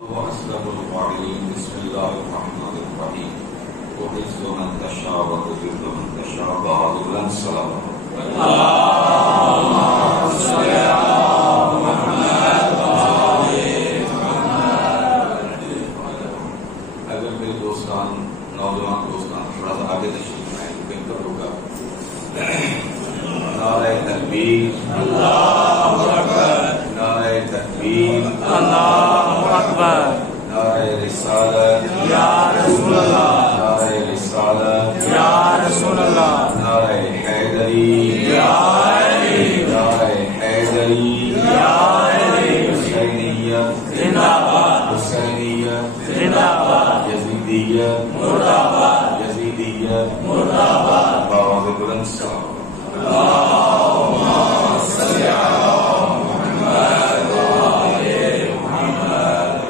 وأسلم القائلين بسم الله الرحمن الرحيم وتعز من تشاء وتذل من تشاء بعد بلند صلوات اللهم صل على محمد اگر میرے دوستان نوجوان دوستان تھوڑا سا آگے تشریف لائیں تو بہتر ہوگا. نعرہ تکبیر اللہ اکبر، نعرہ تکبیر اللہ اکبر، نعرہ رسالت یا رسول اللہ، نعرہ رسالت یا رسول اللہ، نعرہ حیدری یا علی، نعرہ حیدری یا علی، حسینیت زندہ باد، حسینیت زندہ باد، یزیدیت مرد آباد، یزیدیت مرد آباد. بآواز بلند سلام اللهم صل على محمد وآل محمد.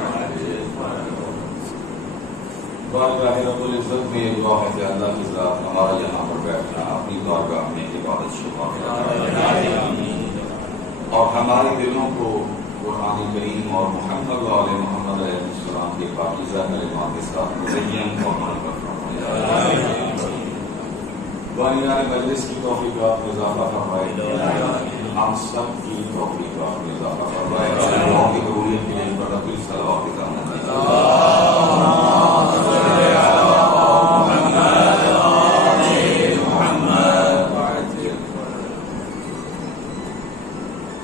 بارگاہ رب العزت میں یہ دعا ہے کہ اللہ کی ذات ہمارا یہاں پر بیٹھنا اپنی بارگاہ میں عبادت شفا اور ہمارے دلوں کو قرآن کریم اور محمد وآل محمد علیہ السلام کے پاکیزہ کلمات کے ساتھ مزین اور منور فرمائے. بانیان مجلس کی توفیقات میں اضافہ فرمائے، ہم سب کی توفیقات میں اضافہ فرمائے. دعاؤں کی قبولیت کے لیے بڑا دل صلوات کی ضمانت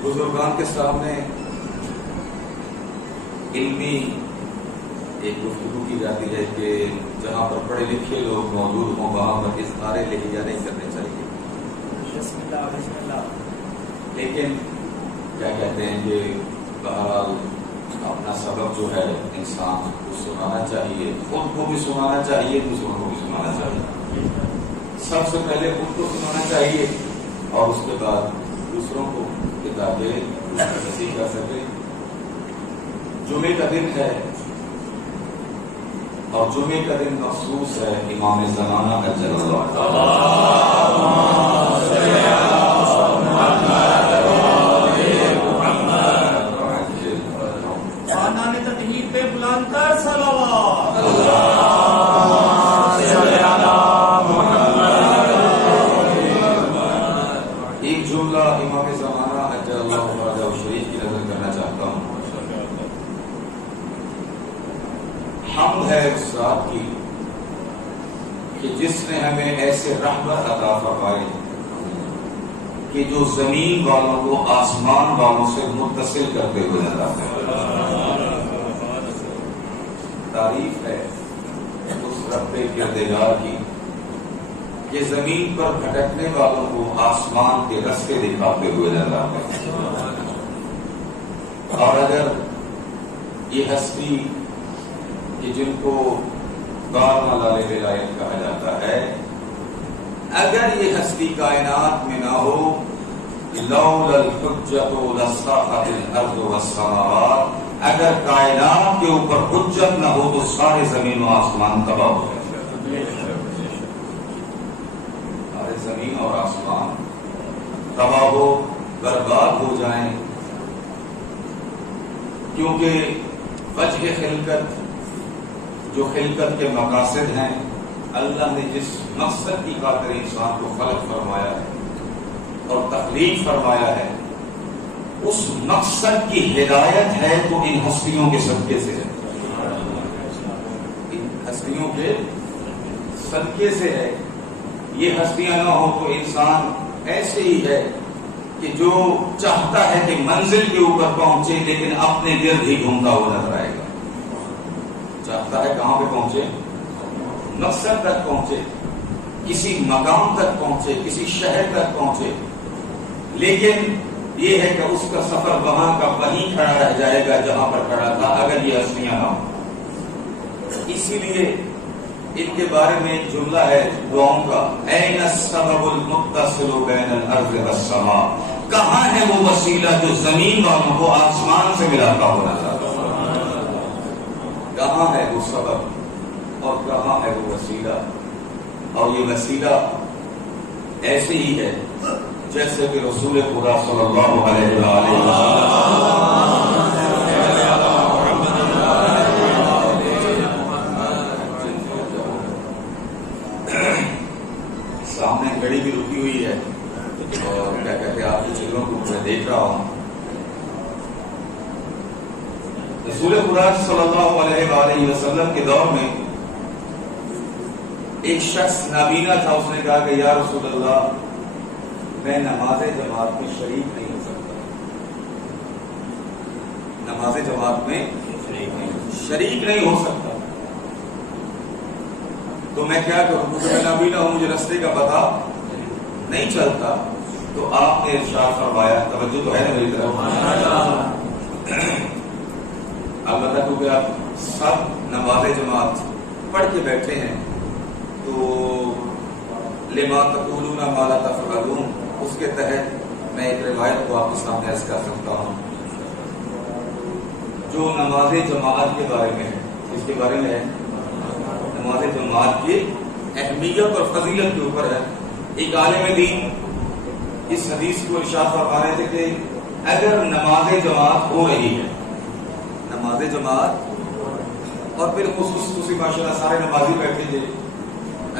بزرگان کے سامنے علمی ایک گفتگو کی جاتی ہے کہ جہاں پر پڑھے لکھے لوگ موجود ہوں وہاں پر اظہار لہجہ نہیں کرنے چاہیے. لیکن کیا کہتے ہیں کہ بہرحال اپنا سبق جو ہے انسان کو سنانا چاہیے، خود کو بھی سنانا چاہیے، دوسروں کو بھی سنانا چاہیے. سب سے پہلے خود کو سنانا چاہیے اور اس کے بعد دوسروں کو، تاکہ نصیحت کر سکے. جمعے کا دن ہے اور جمعے کا دن مخصوص ہے امام زمانہ اجل اللہ پہ بلند کر صلوات. ایک جملہ امام زمانہ اجل اللہ تعالی شریف کی نظر کرنا چاہتا ہوں. حمد ہے اس ذات کی کہ جس نے ہمیں ایسے رحمت عطا فرمائی کہ جو زمین والوں کو آسمان والوں سے متصل کرتے ہوئے نظر آتے ہیں. تعریف ہے اس رب کردگار کی کہ زمین پر بھٹکنے والوں کو آسمان کے رستے دکھاتے ہوئے نظر آتے ہیں. اور اگر یہ ہستی کہ جن کو بارہ لال ولایت کہا جاتا ہے، اگر یہ ہستی کائنات میں نہ ہو، لولا الحجۃ لصاحت الارض والسماوات، اگر کائنات کے اوپر حجت نہ ہو تو سارے زمین و آسمان تباہ ہو جائے. سارے زمین اور آسمان تباہ ہو، برباد ہو جائیں. کیونکہ وجہ خلقت، جو خلقت کے مقاصد ہیں، اللہ نے جس مقصد کی خاطر انسان کو خلق فرمایا ہے اور تخلیق فرمایا ہے، اس مقصد کی ہدایت ہے تو ان ہستیوں کے صدقے سے ہے. ان ہستیوں کے صدقے سے ہے. یہ ہستیاں نہ ہو تو انسان ایسے ہی ہے کہ جو چاہتا ہے کہ منزل کے اوپر پہنچے لیکن اپنے گرد ہی گھومتا ہوا نظر آئے گا. چاہتا ہے کہاں پہ پہنچے، مقصد تک پہنچے، کسی مقام تک پہنچے، کسی شہر تک پہنچے، لیکن یہ ہے کہ اس کا سفر وہاں کا وہیں کھڑا رہ جائے گا جہاں پر کھڑا تھا اگر یہ ہستیاں نہ ہوں. اسی لیے ان کے بارے میں ایک جملہ ہے دعاؤں کا، این السبب المتصل بین الارض والسماء، کہاں ہے وہ وسیلہ جو زمین والوں کو آسمان سے ملاتا ہوا نظر آتا ہے. کہاں ہے وہ سبب اور کہاں ہے وہ وسیلہ؟ اور یہ وسیلہ ایسے ہی ہے جیسے کہ رسول خدا صلی اللہ علیہ وسلم رسول خدا صلی اللہ علیہ وآلہ وسلم کے دور میں ایک شخص نابینا تھا. اس نے کہا کہ یا رسول اللہ میں نماز جماعت میں شریک نہیں ہو سکتا, نماز جماعت میں شریک نہیں ہو سکتا, تو میں کیا کروں؟ کیونکہ میں نابینا ہوں, مجھے رستے کا پتہ نہیں چلتا. تو آپ نے ارشاد فرمایا, توجہ تو ہے نا میری طرف, البتہ کیونکہ آپ سب نماز جماعت پڑھ کے بیٹھے ہیں تو لما تقولون ما لا تفعلون, اس کے تحت میں ایک روایت کو آپ کے سامنے عرض کر سکتا ہوں جو نماز جماعت کے بارے میں ہے. اس کے بارے میں ہے نماز جماعت کی اہمیت اور فضیلت کے اوپر ہے. ایک عالم دین اس حدیث کو ارشاد فرما رہے تھے کہ اگر نماز جماعت ہو رہی ہے, نماز جماعت اور پھر خصوصی ماشاءاللہ سارے نمازی بیٹھے تھے,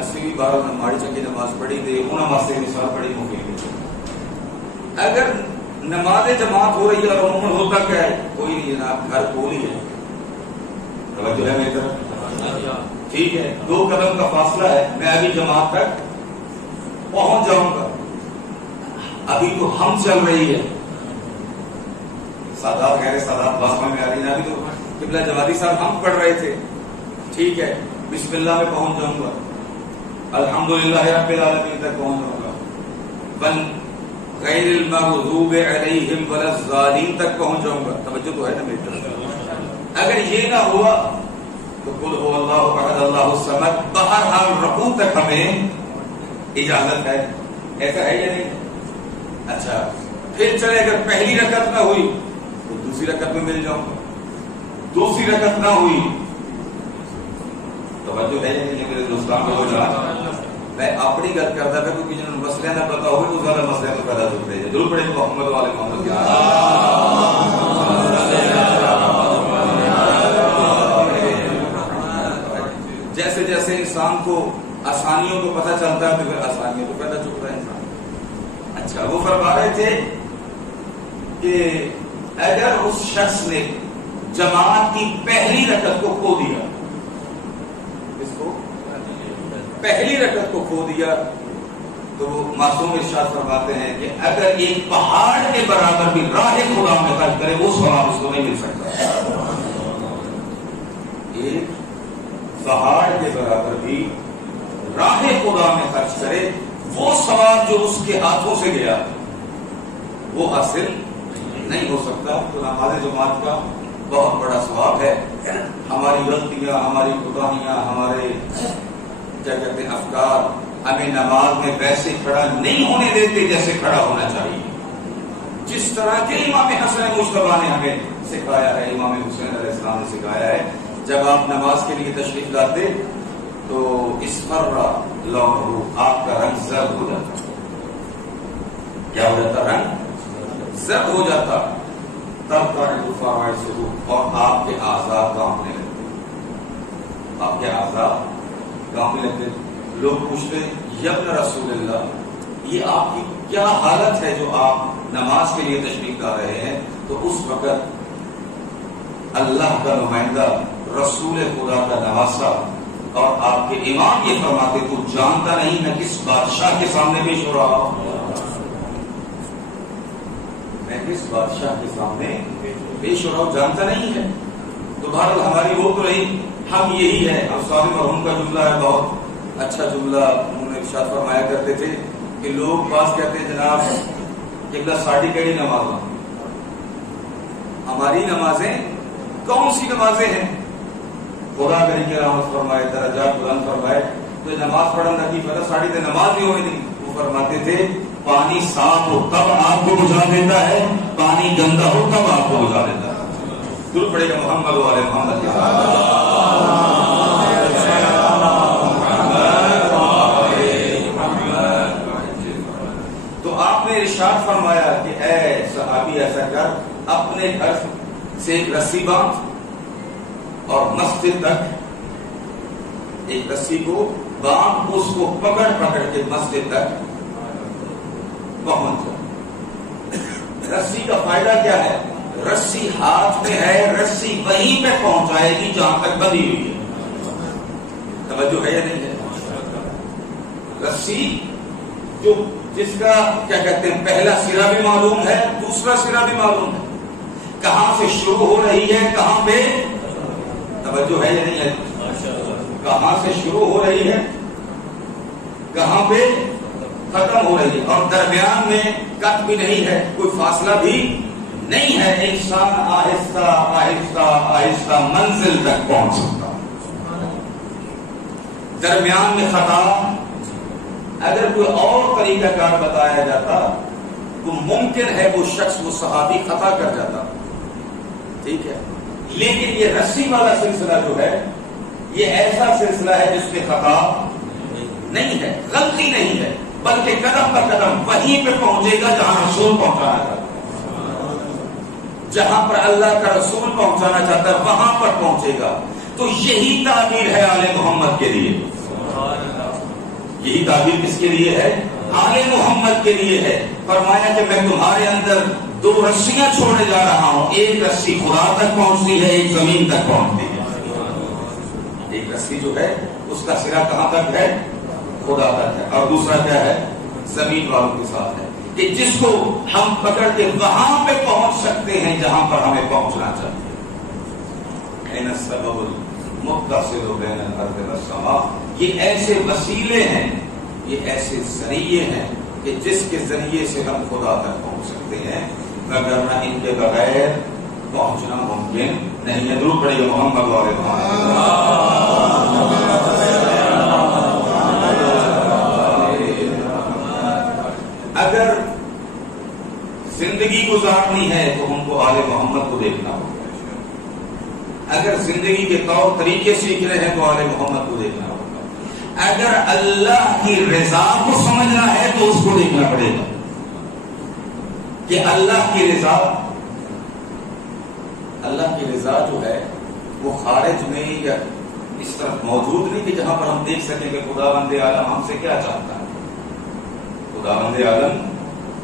80-12 نماز چنگی نماز پڑھی تھی, انہوں واسطے مثال پڑھی مفید. اگر نماز جماعت ہو رہی ہے اور عموماً ہوتا کیا ہے, کوئی نہیں جناب, گھر کھول ہی ہے, توجہ ہے میری طرف, ٹھیک ہے, 2 قدم کا فاصلہ ہے, میں ابھی جماعت تک پہنچ جاؤں گا, ابھی تو ہم چل رہی ہے, سادات غیر سادات بات میں آ رہی ہے, ابھی تو قبلہ جماعتی صاحب ہم پڑھ رہے تھے, ٹھیک ہے, بسم اللہ میں پہنچ جاؤں گا, الحمدللہ رب العالمین تک پہنچ جاؤں گا, بل غیر المغضوب علیہم ولا الضالین تک پہنچ جاؤں گا. توجہ تو ہے نا میری طرف. اگر یہ نہ ہوا تو قل هو اللہ احد اللہ الصمد, بہرحال رکوع تک ہمیں اجازت ہے. ایسا ہے یا نہیں؟ اچھا, پھر چلے اگر پہلی رکعت نہ ہوئی تو دوسری رکعت میں مل جاؤں گا, دوسری رکعت نہ ہوئی, توجہ ہے یا نہیں میرے دوستان کو؟ میں اپنی گل کرتا تھا کیونکہ جنہوں نے مسئلہ نہ پتا ہوگا تو زیادہ مسئلے تو پیدا ہوتے ہیں. ضرور پڑے محمد والے محمد کے جیسے جیسے انسان کو آسانیوں کو پتہ چلتا ہے تو پھر آسانیوں کو پیدا چکتا ہے انسان. اچھا, وہ فرما رہے تھے کہ اگر اس شخص نے جماعت کی پہلی رکعت کو کھو دیا, اس کو پہلی رکعت کو کھو دیا, تو وہ معصوم ارشاد فرماتے ہیں کہ اگر ایک پہاڑ کے برابر بھی راہ خدا میں خرچ کرے وہ ثواب اس کو نہیں مل سکتا. ایک پہاڑ کے برابر بھی راہ خدا میں خرچ کرے وہ ثواب جو اس کے ہاتھوں سے گیا وہ حاصل نہیں ہو سکتا. تو نماز جماعت کا بہت بڑا ثواب ہے. ہماری غلطیاں, ہماری کوتاہیاں, ہمارے کیا کہتے ہیں افکار ہمیں نماز میں ویسے کھڑا نہیں ہونے دیتے جیسے کھڑا ہونا چاہیے. جس طرح کے امام حسن مجتبیٰ نے ہمیں سکھایا ہے, امام حسین علیہ السلام نے سکھایا ہے, جب آپ نماز کے لیے تشریف لاتے تو اس پر لونہ, آپ کا رنگ زرد ہو جاتا. کیا ہو جاتا؟ رنگ زرد ہو جاتا. تب کا اور آپ کے اعضاء کانپنے لگتے, آپ کے اعضاء کانپنے لگتے. لوگ پوچھتے یبن رسول اللہ, یہ آپ کی کیا حالت ہے جو آپ نماز کے لیے تشریف لا رہے ہیں؟ تو اس وقت اللہ کا نمائندہ, رسول خدا کا نواسا اور آپ کے امام یہ فرماتے تو جانتا نہیں میں کس بادشاہ کے سامنے پیش ہو رہا ہوں, میں کس بادشاہ کے سامنے پیش ہو رہا ہوں, جانتا نہیں ہے. تو بہرحال ہماری وہ تو رہی, ہم یہی ہے. اور صاحب مرحوم کا جملہ ہے, بہت اچھا جملہ, انہوں نے ارشاد فرمایا کرتے تھے کہ لوگ بعض کہتے ہیں جناب قبلہ ساڑھی کیڑی نماز, ہماری نمازیں کون سی نمازیں ہیں؟ خدا کریم کی رحمت فرمائے, درجات بلند فرمائے. تو نماز پڑھنا کی پتہ ساڑھی تے نماز نہیں ہوئی نہیں. وہ فرماتے تھے پانی صاف ہو تب آپ کو بجھا دیتا ہے, پانی گندا ہو تب آپ کو بجھا دیتا ہے. درود پڑے گا محمد والے محمد کے ساتھ. تو آپ نے ارشاد فرمایا کہ اے صحابی ایسا کر, اپنے گھر سے ایک رسی باندھ اور مسجد تک ایک رسی کو باندھ, اس کو پکڑ پکڑ کے مسجد تک پہنچ جائے. رسی کا فائدہ کیا ہے؟ رسی ہاتھ میں ہے، رسی وہیں پہ پہنچائے گی جہاں تک بندھی ہوئی ہے. توجہ ہے یا نہیں ہے؟ رسی جو جس کا کیا کہتے ہیں پہلا سرا بھی معلوم ہے، دوسرا سرا بھی معلوم ہے، کہاں سے شروع ہو رہی ہے، کہاں پہ، توجہ ہے یا نہیں ہے؟ کہاں سے شروع ہو رہی ہے، کہاں پہ ختم ہو رہی ہے، اور درمیان میں کٹ بھی نہیں ہے، کوئی فاصلہ بھی نہیں ہے. انسان آہستہ آہستہ آہستہ منزل تک پہنچ سکتا. درمیان میں خطا، اگر کوئی اور طریقہ کار بتایا جاتا تو ممکن ہے وہ شخص، وہ صحابی خطا کر جاتا، ٹھیک ہے. لیکن یہ رسی والا سلسلہ جو ہے یہ ایسا سلسلہ ہے جس میں خطا نہیں ہے، غلطی نہیں ہے، بلکہ قدم پر قدم وہیں پہ پہنچے گا جہاں رسول پہنچانا چاہتا ہے، جہاں پر اللہ کا رسول پہنچانا چاہتا ہے وہاں پر پہنچے گا. تو یہی تعبیر ہے آل محمد کے لیے. یہی تعبیر کس کے لیے ہے؟ آل محمد کے لیے ہے. فرمایا کہ میں تمہارے اندر دو رسیاں چھوڑنے جا رہا ہوں، ایک رسی خدا تک پہنچتی ہے، ایک زمین تک پہنچتی ہے. ایک رسی جو ہے اس کا سرا کہاں تک ہے؟ خدا تک ہے، اور دوسرا کیا ہے؟ زمین والوں کے ساتھ ہے، کہ جس کو ہم پکڑ کے وہاں پہ پہنچ سکتے ہیں جہاں پر ہمیں پہنچنا چاہیے. متصل بین الارض والسماء، یہ ایسے وسیلے ہیں، یہ ایسے ذریعے ہیں کہ جس کے ذریعے سے ہم خدا تک پہنچ سکتے ہیں، وگرنہ ان کے بغیر پہنچنا ممکن نہیں ہے. درود پڑھیے محمد والے محمد. اگر زندگی گزارنی ہے تو ہم کو آل محمد کو دیکھنا ہوگا. اگر زندگی کے طور طریقے سیکھنے ہیں تو آل محمد کو دیکھنا ہوگا. اگر اللہ کی رضا کو سمجھنا ہے تو اس کو دیکھنا پڑے گا کہ اللہ کی رضا جو ہے وہ خارج میں یا اس طرف موجود نہیں کہ جہاں پر ہم دیکھ سکیں کہ خدا بند عالم ہم سے کیا چاہتا ہے. خدا بند عالم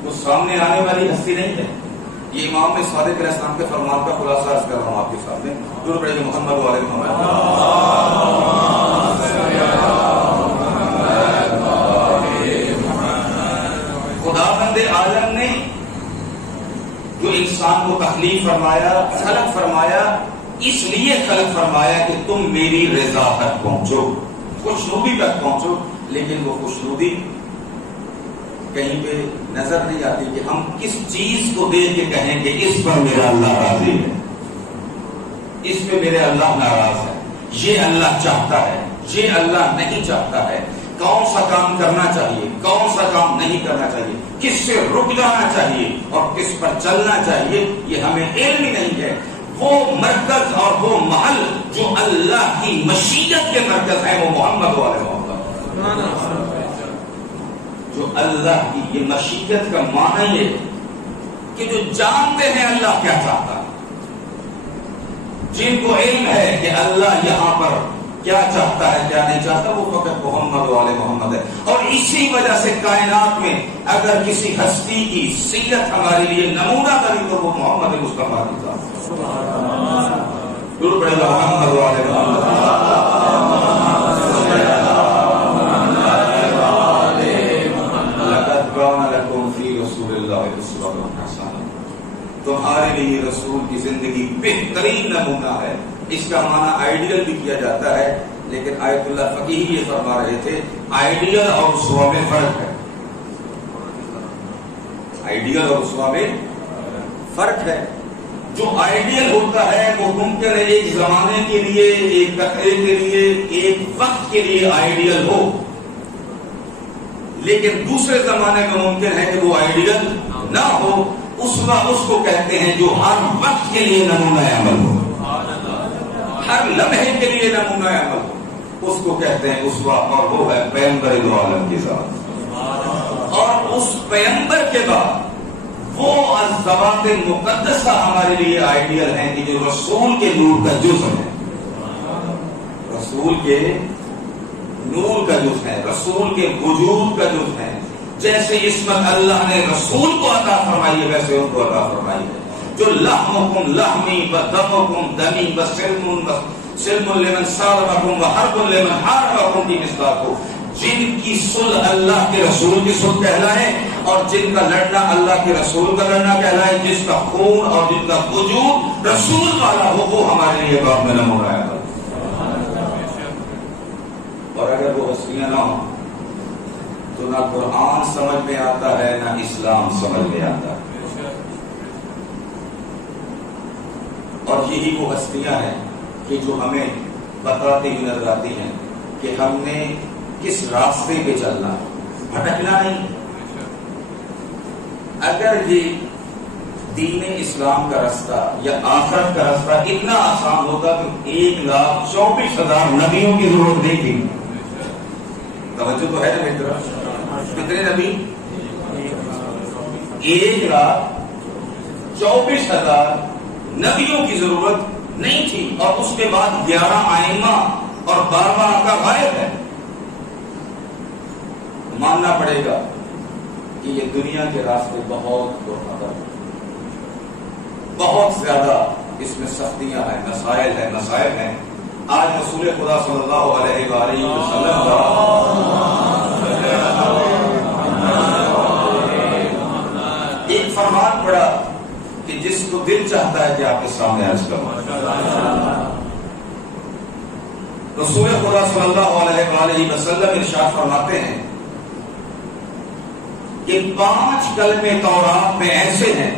وہ سامنے آنے والی ہستی نہیں ہے. یہ امام صادق علیہ السلام کے فرمان کا خلاصہ عرض کر رہا ہوں آپ کے سامنے. درود پڑھیے محمد والے محمد. خدا بند عالم نے جو انسان کو تخلیق فرمایا، خلق فرمایا، اس لیے خلق فرمایا کہ تم میری رضا تک پہنچو، خوشنودی تک پہنچو. لیکن وہ خوشنودی کہیں پہ نظر نہیں آتی کہ ہم کس چیز کو دیکھ کے کہیں کہ اس پر میرا اللہ راضی ہے، اس پہ میرے اللہ ناراض ہے، یہ اللہ چاہتا ہے، یہ اللہ نہیں چاہتا ہے، کون سا کام کرنا چاہیے، کون سا کام نہیں کرنا چاہیے، کس سے رک جانا چاہیے اور کس پر چلنا چاہیے، یہ ہمیں علم ہی نہیں ہے. وہ مرکز اور وہ محل جو اللہ کی مشیت کے مرکز ہے وہ محمد والے محمد. جو اللہ کی یہ مشیت کا معنی یہ کہ جو جانتے ہیں اللہ کیا چاہتا ہے، جن کو علم ہے کہ اللہ یہاں پر کیا چاہتا ہے کیا نہیں چاہتا، وہ فقط محمد والے محمد ہے. اور اسی وجہ سے کائنات میں اگر کسی ہستی کی سیرت ہمارے لیے نمونہ بنی تو وہ محمد مصطفیٰ کی ذات. ضرور پڑھے گا محمد والے محمد. تمہارے لیے رسول کی زندگی بہترین نمونہ ہے. اس کا معنی آئیڈیل بھی کیا جاتا ہے، لیکن آیت اللہ فقیہی یہ فرما رہے تھے آئیڈیل اور اسوا میں فرق ہے. آئیڈیل اور اسوا میں فرق ہے. جو آئیڈیل ہوتا ہے وہ ممکن ہے ایک زمانے کے لیے، ایک قطرے کے لیے، ایک وقت کے لیے آئیڈیل ہو، لیکن دوسرے زمانے میں ممکن ہے کہ وہ آئیڈیل نہ ہو. اسوا اس کو کہتے ہیں جو ہر وقت کے لیے نمونہ عمل ہو، ہر لمحے کے لیے نمونہ عمل ہو، اس کو کہتے ہیں اسوا. اور وہ ہے پیغمبر دو عالم کے ساتھ. اور اس پیغمبر کے بعد وہ الذوات مقدسہ ہمارے لیے آئیڈیل ہیں کہ جو رسول کے نور کا جز ہے، رسول کے نور کا جز ہے، رسول کے وجود کا جز ہے. جیسے عصمت اللہ نے رسول کو عطا فرمائی ہے ویسے ان کو عطا فرمائی ہے. جو لحمکم لحمی و دمکم دمی و سلم لمن سالمکم و حرب لمن حاربکم کی مصداق ہو، جن کی صلح اللہ کے رسول کی صلح کہلائے اور جن کا لڑنا اللہ کے رسول کا لڑنا کہلائے، جس کا خون اور جن کا وجود رسول والا ہو، وہ ہمارے لیے باب میں نمونہ ہے۔ اور اگر وہ ہستیاں نہ ہوں تو نہ قرآن سمجھ میں آتا ہے نہ اسلام سمجھ میں آتا ہے۔ اور یہی وہ ہستیاں ہیں کہ جو ہمیں بتاتی ہوئی نظر آتی ہیں کہ ہم نے کس راستے پہ چلنا ہے، بھٹکنا نہیں۔ اگر یہ دین اسلام کا راستہ یا آخرت کا راستہ اتنا آسان ہوتا تو 1,24,000 نبیوں کی ضرورت نہیں تھی۔ توجہ تو ہے نا میری طرف؟ کتنے نبی؟ 1,24,000 نبیوں کی ضرورت نہیں تھی، اور اس کے بعد 11 ائمہ اور 12 کا غائب ہے۔ ماننا پڑے گا کہ یہ دنیا کے راستے بہت پرخطر ہیں، بہت زیادہ اس میں سختیاں ہیں، مسائل ہیں، مسائل ہیں۔ آج رسول خدا صلی اللہ علیہ وآلہ وسلم کا ایک فرمان پڑا کہ جس کو دل چاہتا ہے کہ آپ کے سامنے عرض کروں۔ رسول خدا صلی اللہ علیہ وآلہ وسلم ارشاد فرماتے ہیں کہ 5 کلمے تورات میں ایسے ہیں،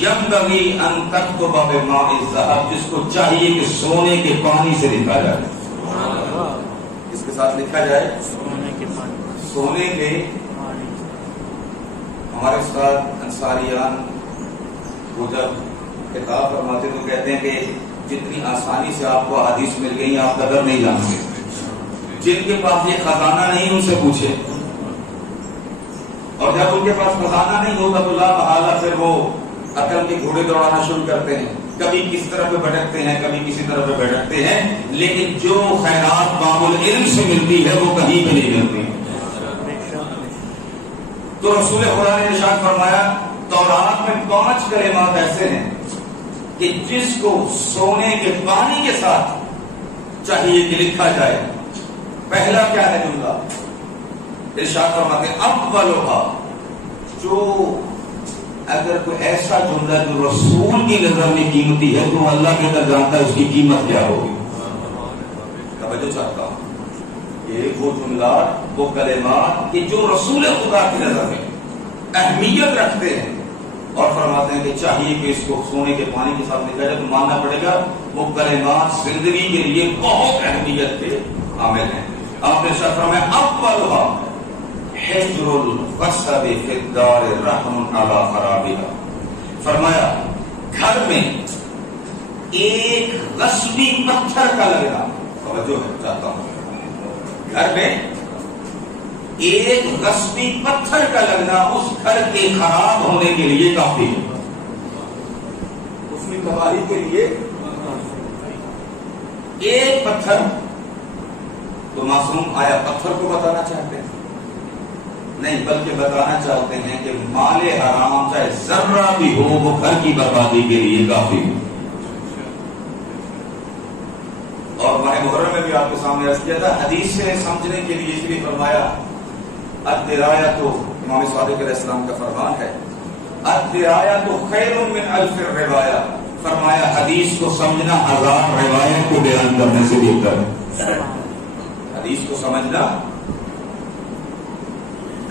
ينبغي ان تكتب بماء الذهب، جس کو چاہیے کہ سونے کے پانی سے لکھا جائے۔ اس کے ساتھ لکھا جائے سونے کے پانی۔ ہمارے استاد انصاریان وہ جب خطاب فرماتے تو کہتے ہیں کہ جتنی آسانی سے آپ کو حدیث مل گئی آپ قدر نہیں جانتے، جن کے پاس یہ خزانہ نہیں ان سے پوچھے، اور جب ان کے پاس خزانہ نہیں ہوتا تو لا محالہ پھر وہ عقل کے گھوڑے دوڑانا شروع کرتے ہیں، کبھی کس طرف پہ بھٹکتے ہیں کبھی کسی طرف پہ بھٹکتے ہیں، لیکن جو خیرات باب العلم سے ملتی ہے وہ کہیں بھی نہیں ملتی۔ تو رسول خدا نے ارشاد فرمایا تورات میں 5 کلمات ایسے ہیں کہ جس کو سونے کے پانی کے ساتھ چاہیے کہ لکھا جائے۔ پہلا کیا ہے جملہ؟ ارشاد فرماتے ہیں اقبلھا، جو اگر کوئی ایسا جملہ جو رسول کی نظر میں قیمتی ہے تو اللہ کے اندر جانتا ہے اس کی قیمت کیا ہوگی۔ توجہ چاہتا ہوں یہ وہ جملات وہ کلمات کہ جو رسول خدا کی نظر میں اہمیت رکھتے ہیں، اور فرماتے ہیں کہ چاہیے کہ اس کو سونے کے پانی کے ساتھ لکھا جائے، تو ماننا پڑے گا وہ کلمات زندگی کے لیے بہت اہمیت کے حامل ہیں۔ آپ نے ارشاد فرمایا اقبلھا حجر القصب فی الدار رحم علی خرابها، فرمایا گھر میں ایک غصبی پتھر کا لگنا، توجہ چاہتا ہوں، گھر میں ایک غصبی پتھر کا لگنا اس گھر کے خراب ہونے کے لیے کافی ہے، اس کی تباہی کے لیے ایک پتھر۔ تو معصوم آیا پتھر کو بتانا چاہتے ہیں؟ نہیں، بلکہ بتانا چاہتے ہیں کہ مال حرام چاہے ذرہ بھی ہو وہ گھر کی بربادی کے لیے کافی ہے۔ اور ماہ محرم میں بھی آپ کے سامنے عرض کیا تھا، حدیث سے سمجھنے کے لیے اس لیے فرمایا الدراية، امام صادق علیہ السلام کا فرمان ہے الدراية خیر من 1000 الرواية، فرمایا حدیث کو سمجھنا 1000 روایت کو بیان کرنے سے بہتر ہے۔ حدیث کو سمجھنا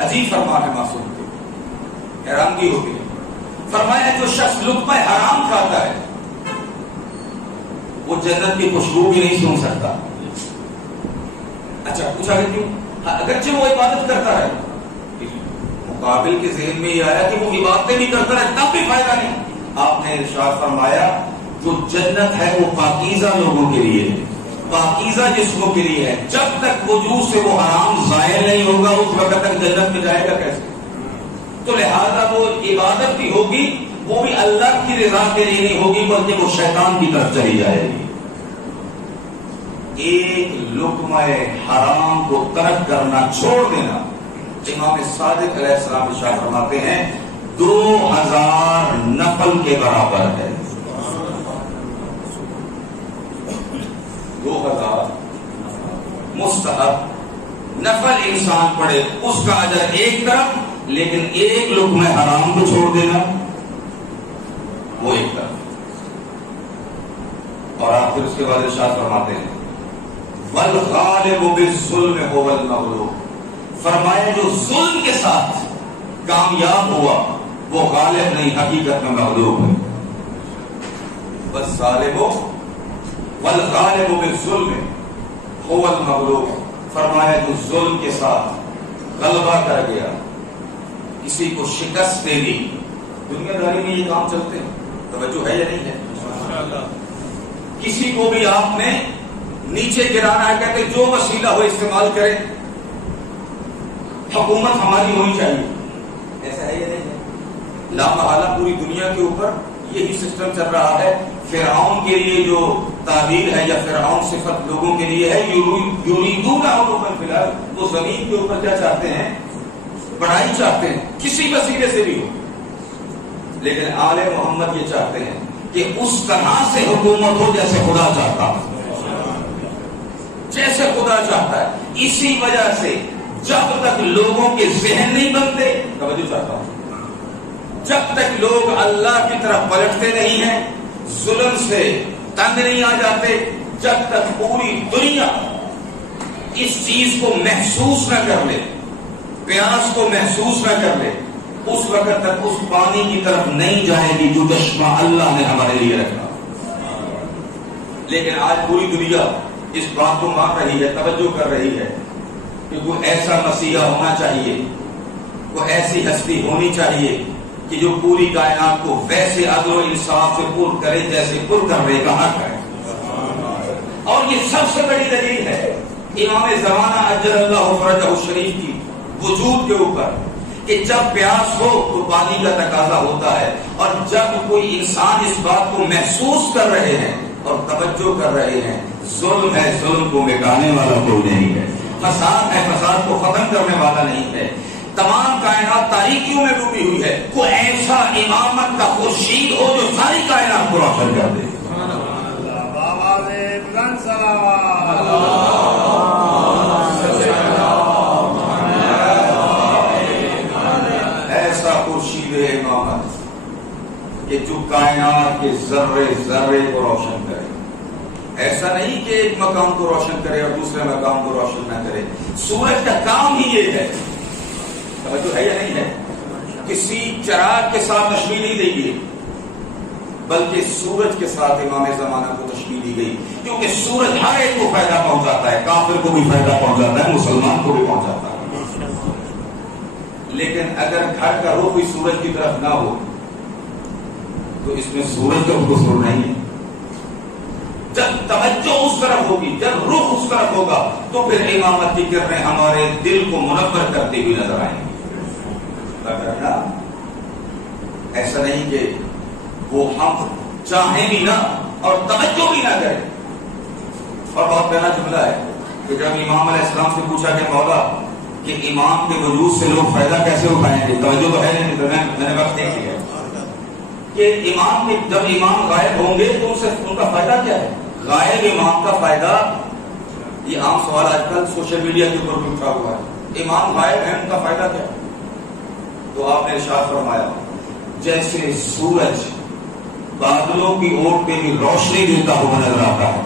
عجیب فرمان ہے، معصوم کی حیرانگی ہوتی ہے۔ فرمایا جو شخص لقمہ حرام کھاتا ہے وہ جنت کی خوشبو بھی نہیں سن سکتا۔ اچھا پوچھا کہ کیوں؟ اگرچہ وہ عبادت کرتا ہے، مقابل کے ذہن میں یہ آیا کہ وہ عبادتیں بھی کرتا ہے تب بھی فائدہ نہیں۔ آپ نے ارشاد فرمایا جو جنت ہے وہ پاکیزہ لوگوں کے لیے، پاکیزہ جسموں کے لیے ہے، جب تک وجود سے وہ حرام ظاہر نہیں ہوگا اس وقت تک جنت میں جائے گا کیسے؟ تو لہذا وہ عبادت بھی ہوگی وہ بھی اللہ کی رضا کے لیے نہیں ہوگی بلکہ وہ شیطان کی طرف چلی جائے گی۔ ایک لقمہ حرام کو ترک کرنا، چھوڑ دینا، امام صادق علیہ السلام ارشاد فرماتے ہیں 2000 نفل کے برابر ہے. 2000 مستحب نفل انسان پڑھے اس کا اجر ایک طرف، لیکن ایک لقمہ حرام کو چھوڑ دینا وہ ایک طرف. اور آپ پھر اس کے بعد ارشاد فرماتے ہیں وَالْغَالِبُ بِالظُّلْمِ هُوَ الْمَغْلُوبُ، فرمایا جو ظلم کے ساتھ کامیاب ہوا وہ غالب نہیں، حقیقت میں مغلوب ہے. وَالْغَالِبُ بِالظُّلْمِ هُوَ الْمَغْلُوبُ، فرمایا جو ظلم کے ساتھ غلبہ کر گیا، کسی کو شکست دے دی. دنیا داری میں یہ کام چلتے ہیں، توجہ ہے یا نہیں ہے؟ کسی کو بھی آپ نے نیچے گرانا ہے، کہتے جو وسیلہ ہو استعمال کریں، حکومت ہماری ہونی چاہیے. ایسا ہے یا نہیں ہے؟ لا محالہ پوری دنیا کے اوپر یہی سسٹم چل رہا ہے. فرعون کے لیے جو تعبیر ہے یا فرعون صفت لوگوں کے لیے ہے، یریدون علوا فی الارض، وہ زمین کے اوپر کیا چاہتے ہیں؟ بڑائی چاہتے ہیں، کسی وسیلے سے بھی ہو. لیکن آل محمد یہ چاہتے ہیں کہ اس طرح سے حکومت ہو جیسے خدا چاہتا ہے، جیسے خدا چاہتا ہے. اسی وجہ سے جب تک لوگوں کے ذہن نہیں بنتے، توجہ چاہتا ہوں، جب تک لوگ اللہ کی طرف پلٹتے نہیں ہیں، ظلم سے تنگ نہیں آ جاتے، جب تک پوری دنیا اس چیز کو محسوس نہ کر لے، پیاس کو محسوس نہ کر لے، اس وقت تک اس پانی کی طرف نہیں جائے گی جو چشمہ اللہ نے ہمارے لیے رکھا. لیکن آج پوری دنیا اس بات کو مان رہی ہے، توجہ کر رہی ہے کہ کوئی ایسا مسیحا ہونا چاہیے، کوئی ایسی ہستی ہونی چاہیے کہ جو پوری کائنات کو ویسے عدل و انصاف سے پر کرے جیسے پر کرنے کا حق ہے. اور یہ سب سے بڑی دلیل ہے امام زمانہ اجل اللہ فرجہ الشریف کی وجود کے اوپر کہ جب پیاس ہو تو پانی کا تقاضا ہوتا ہے، اور جب کوئی انسان اس بات کو محسوس کر رہے ہیں اور توجہ کر رہے ہیں ظلم ہے، ظلم کو مٹانے والا کوئی نہیں ہے، فساد ہے، فساد کو ختم کرنے والا نہیں ہے، تمام کائنات تاریکیوں میں ڈوبی ہوئی ہے، کوئی ایسا امامت کا خورشید ہو جو ساری کائنات کو روشن کر دے. ایسا خورشید امامت کہ جو کائنات کے ذرے ذرے کو روشن کرے. ایسا نہیں کہ ایک مقام کو روشن کرے اور دوسرے مقام کو روشن نہ کرے. سورج کا کام ہی یہ ہے، توجہ ہے یا نہیں ہے؟ کسی چراغ کے ساتھ تشبیہ نہیں دی گئی، بلکہ سورج کے ساتھ امام زمانہ کو تشبیہ دی گئی، کیونکہ سورج ہر ایک کو فائدہ پہنچاتا ہے، کافر کو بھی فائدہ پہنچاتا ہے، مسلمان کو بھی پہنچاتا ہے. لیکن اگر گھر کا رخ بھی سورج کی طرف نہ ہو تو اس میں سورج کا قصور نہیں ہے. جب توجہ اس طرف ہوگی، جب رخ اس طرف ہوگا تو پھر امامت کی کرنیں ہمارے دل کو منور کرتی ہوئی نظر آئیں گی. ایسا نہیں کہ وہ ہم چاہیں بھی نہ اور توجہ بھی نہ کریں. اور بہت پہلا جملہ ہے کہ جب امام علیہ السلام سے پوچھا کہ مولا کہ امام کے وجود سے لوگ فائدہ کیسے اٹھائیں گے، توجہ تو ہے نہیں، میں نے وقت دیکھ لیا کہ امام کے جب امام غائب ہوں گے تو ان کا فائدہ کیا ہے؟ غائب امام کا فائدہ، یہ عام سوال آج کل سوشل میڈیا کے اوپر بھی اٹھا ہوا ہے، امام غائب ہیں ان کا فائدہ کیا ہے؟ تو آپ نے ارشاد فرمایا جیسے سورج بادلوں کی اوٹ پہ بھی روشنی دیتا ہوا نظر آتا ہے،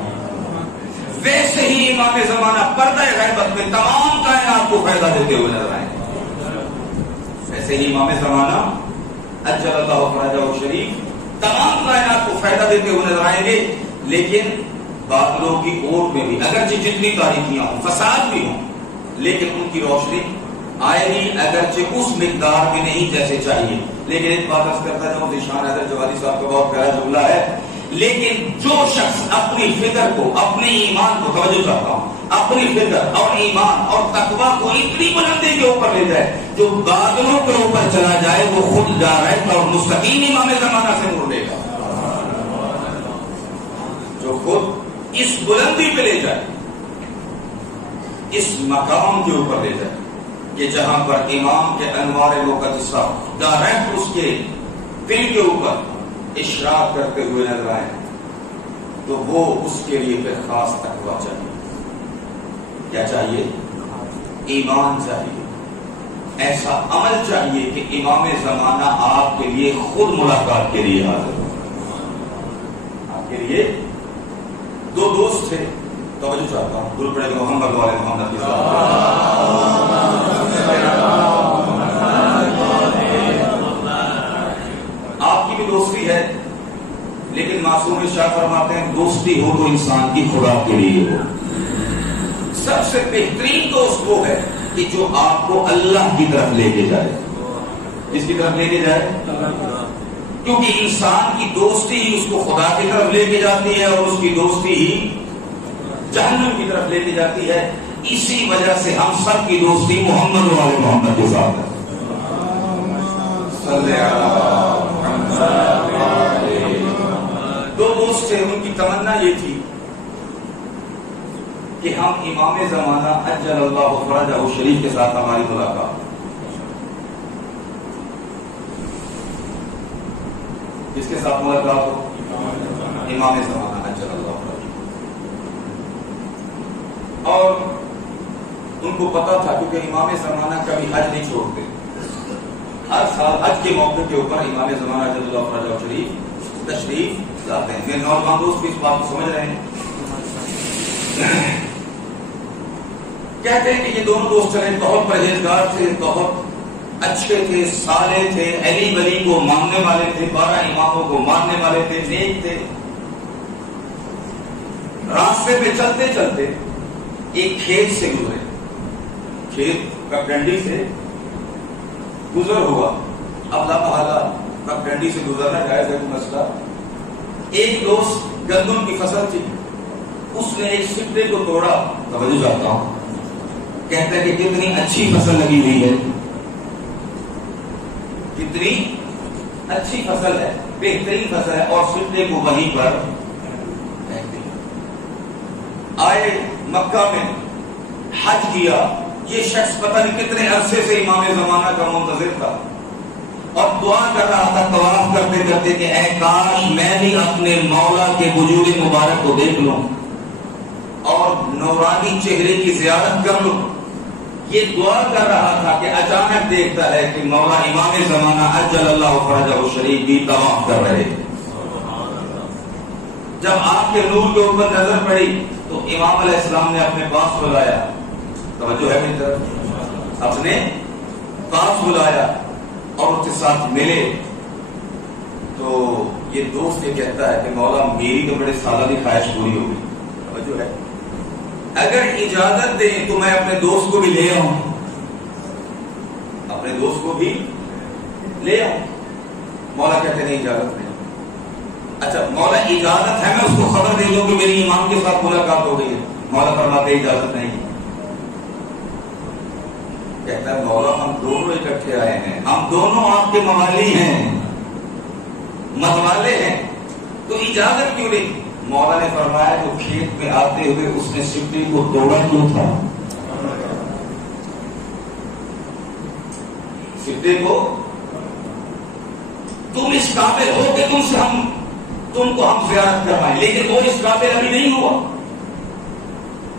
ویسے ہی امام زمانہ پردہ غیبت میں تمام کائنات کو فائدہ دیتے ہوئے نظر آئیں گے. ویسے ہی امام زمانہ اجل اللہ فرجہ الشریف تمام کائنات کو فائدہ دیتے ہوئے نظر آئیں گے. لیکن بادلوں کی اوٹ میں بھی اگرچہ جتنی تاریکیاں ہوں، فساد بھی ہوں، لیکن ان کی روشنی آئے گی، اگرچہ اس مقدار میں نہیں جیسے چاہیے. لیکن ایک بات عرض کرتا جاؤں، ذیشان حیدر جوادی صاحب کا بہت پیارا جملہ ہے، لیکن جو شخص اپنی فکر کو، اپنے ایمان کو، توجہ چاہتا ہوں، اپنی فکر اور ایمان اور تقویٰ کو اتنی بلندی کے اوپر لے جائے جو بادلوں کے اوپر چلا جائے، وہ خود جا رہا ہے اور مستقیم امام زمانہ سے مڑ لے گا. جو خود اس بلندی پہ لے جائے، اس مقام کے اوپر لے جائے کہ جہاں پر امام کے انوار مقدسہ ڈائریکٹ اس کے دل کے اوپر اشراق کرتے ہوئے نظر آئے تو وہ اس کے لیے پھر خاص تقویٰ چاہیے. کیا چاہیے؟ ایمان چاہیے. ایسا عمل چاہیے کہ امام زمانہ آپ کے لیے خود ملاقات کے لیے حاضر ہو. آپ کے لیے دو دوست تھے، توجہ چاہتا ہوں، گل پڑے محمد والے محمد کے ساتھ. آپ کی بھی دوستی ہے، لیکن معصوم ارشاد فرماتے ہیں دوستی ہو تو انسان کی خدا کے لیے ہو. سب سے بہترین دوست وہ ہے کہ جو آپ کو اللہ کی طرف لے کے جائے. کس کی طرف لے کے جائے؟ کیونکہ انسان کی دوستی ہی اس کو خدا کی طرف لے کے جاتی ہے اور اس کی دوستی ہی جہنم کی طرف لے کے جاتی ہے. اسی وجہ سے ہم سب کی دوستی محمد والے محمد کے ساتھ ہے. دو دوست تھے، ان کی تمنا یہ تھی کہ ہم امام زمانہ اجل اللہ فرجہ شریف کے ساتھ ہماری ملاقات. کس کے ساتھ ملاقات ہو؟ امام زمانہ اجل اللہ فرجہ. اور ان کو پتا تھا کیونکہ امام زمانہ کبھی حج نہیں چھوڑتے، ہر سال حج کے موقع کے اوپر امام زمانہ اجل اللہ فرجہ شریف تشریف لاتے ہیں. میرے نوجوان دوست بھی اس بات کو سمجھ رہے ہیں. کہتے ہیں کہ یہ دونوں دوست چلے، بہت پرہیزگار تھے، بہت اچھے تھے، صالح تھے، علی ولی کو ماننے والے تھے، 12 اماموں کو ماننے والے تھے، نیک تھے. راستے پہ چلتے چلتے ایک کھیت سے گزرے. کھیت کپڈنڈی سے گزر ہوا. اب لامحالہ کپڈنڈی سے گزرنا جائز ہے کوئی مسئلہ. ایک دوست گندم کی فصل تھی، اس نے ایک سٹے کو توڑا. توجہ چاہتا ہوں، کہتا ہے کہ کتنی اچھی فصل لگی ہوئی ہے، کتنی اچھی فصل ہے، بہترین فصل ہے، اور سٹے کو وہیں پر آئے. مکہ میں حج کیا. یہ شخص پتہ نہیں کتنے عرصے سے امام زمانہ کا منتظر تھا اور دعا کر رہا تھا طواف کرتے کرتے کہ اے کاش میں بھی اپنے مولا کے وجود مبارک کو دیکھ لوں اور نورانی چہرے کی زیارت کر لوں. یہ دعا کر رہا تھا کہ اچانک دیکھتا ہے کہ مولا امام زمانہ اجل اللہ فرجہ شریف بھی طواف کر رہے. جب آپ کے نور کے اوپر نظر پڑی تو امام علیہ السلام نے اپنے پاس بلایا. توجہ ہے میری طرف، اپنے پاس بلایا اور اس کے ساتھ ملے. تو یہ دوست یہ کہتا ہے کہ مولا میری تو بڑے سالہ کی خواہش پوری ہو گئی. توجہ ہے، اگر اجازت دیں تو میں اپنے دوست کو بھی لے آؤں، اپنے دوست کو بھی لے آؤں. مولا کہتے نہیں اجازت نہیں. اچھا مولا اجازت ہے میں اس کو خبر دے دوں کہ میری امام کے ساتھ ملاقات ہو گئی ہے. مولا فرماتے اجازت نہیں. کہتا ہے مولا ہم دونوں اکٹھے آئے ہیں، ہم دونوں آپ کے موالی ہیں، متوالے ہیں، تو اجازت کیوں نہیں؟ مولا نے فرمایا تو کھیت میں آتے ہوئے اس نے سٹی کو توڑا کیوں تھا؟ سٹے کو تم اس قابل ہو کہ تم کو ہم زیارت کروائیں، لیکن وہ اس قابل ابھی نہیں ہوا.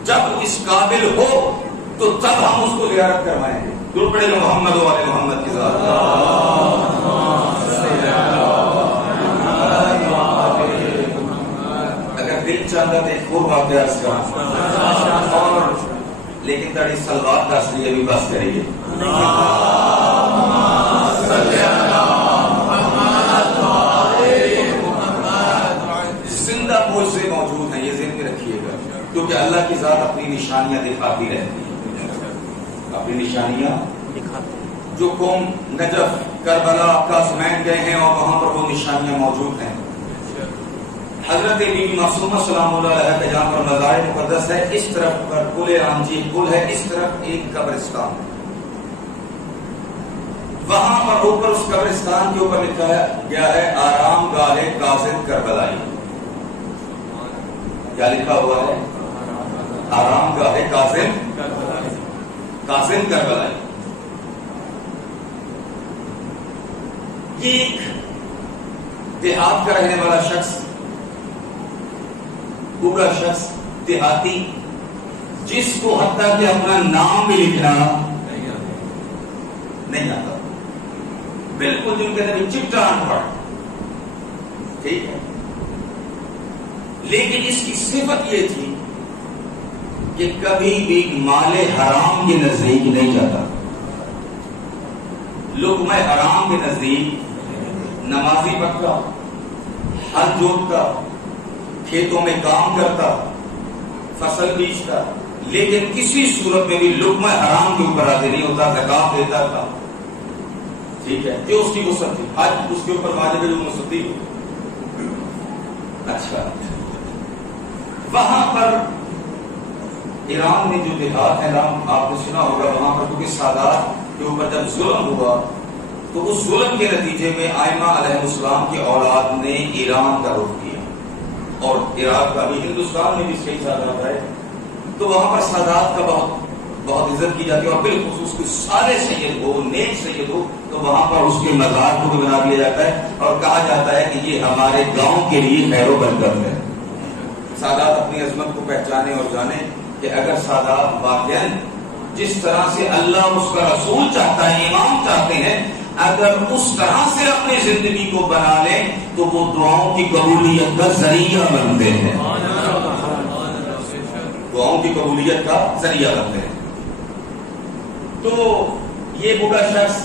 جب اس قابل ہو تو تب ہم اس کو زیارت کروائیں گے. دور پڑے گا محمد والے محمد کے ساتھ. اگر دل چاہتا تو ایک اور واقعہ عرض کروں، اور لیکن تڑی سلوات کا اصلی ابھی بس کریے. زندہ موجزے موجود ہیں، یہ ذہن میں رکھیے گا، کیونکہ اللہ کی ذات اپنی نشانیاں دکھاتی رہتی ہے. اپنی نشانیاں جو قوم نجف، کربلا، قاسمین گئے ہیں اور وہاں پر وہ نشانیاں موجود ہیں. حضرت بی بی معصومہ سلام اللہ علیہ کا جہاں پر مزار مقدس ہے، اس طرف پر پل آنجی پل ہے، اس طرف ایک قبرستان ہے. وہاں پر اوپر اس قبرستان کے اوپر لکھا گیا ہے آرام گاہ کاظم کربلائی. کیا لکھا ہوا ہے؟ آرام گاہ کاظم کربلائی. دیہات کا رہنے والا شخص، بوڑھا شخص، دیہاتی، جس کو حتیٰ کہ اپنا نام بھی لکھنا نہیں آتا، بالکل جن کے اندر چپٹا ان پڑھ، ٹھیک ہے، لیکن اس کی صفت یہ تھی کہ کبھی بھی مال حرام کے نزدیک نہیں جاتا، لقمہ حرام کے نزدیک، نمازی پڑھتا، ہل جوتتا، کھیتوں میں کام کرتا، فصل بیچتا، لیکن کسی صورت میں بھی لقمہ حرام کے اوپر راضی نہیں ہوتا، زکات دیتا تھا، ٹھیک ہے، جو اس کی وسعت تھی، حج اس کے اوپر واجب ہے جو وسعت تھی۔ اچھا، وہاں پر ایران میں جو دیہات ہے، آپ نے سنا ہوگا، وہاں پر کیونکہ سادات کے اوپر جب ظلم ہوا تو اس ظلم کے نتیجے میں ائمہ علیہ السلام کی اولاد نے ایران کا رخ کیا، اور عراق کا بھی، ہندوستان میں بھی کئی سادات ہے، تو وہاں پر سادات کا بہت عزت کی جاتی ہے، اور بالخصوص کے سارے سید ہو، نیک سید ہو، تو وہاں پر اس کے مزار کو بھی بنا دیا جاتا ہے، اور کہا جاتا ہے کہ یہ ہمارے گاؤں کے لیے خیر و برکت ہے۔ سادات اپنی عظمت کو پہچانے اور جانے کہ اگر سادات واقعا جس طرح سے اللہ اور اس کا رسول چاہتا ہے، امام چاہتے ہیں، اگر اس طرح سے اپنی زندگی کو بنا لیں تو وہ دعاؤں کی قبولیت کا ذریعہ بنتے ہیں، دعاؤں کی قبولیت کا ذریعہ بنتے ہیں۔ تو یہ بوڑھا شخص